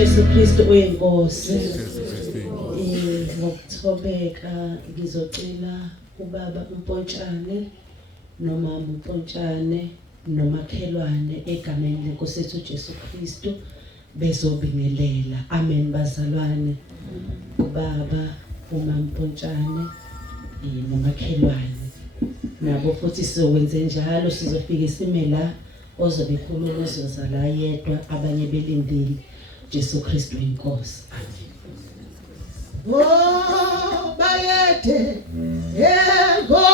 Jesu Kristu uyinkosi. Ngokuthobeka ngizocela ubaba uMpontshane nomama uMpontshane nomakhelwane egameni lenkosi yethu Jesu Kristu bezobingelela. Amen bazalwane. Ubaba umama uMpontshane nomakhelwane nabo futhi sizokwenze njalo, sizofika isime la ozobe khuluma uzoza la yedwa, abanye belindile. Jesu Kristu inkosi. Oh bayethe yego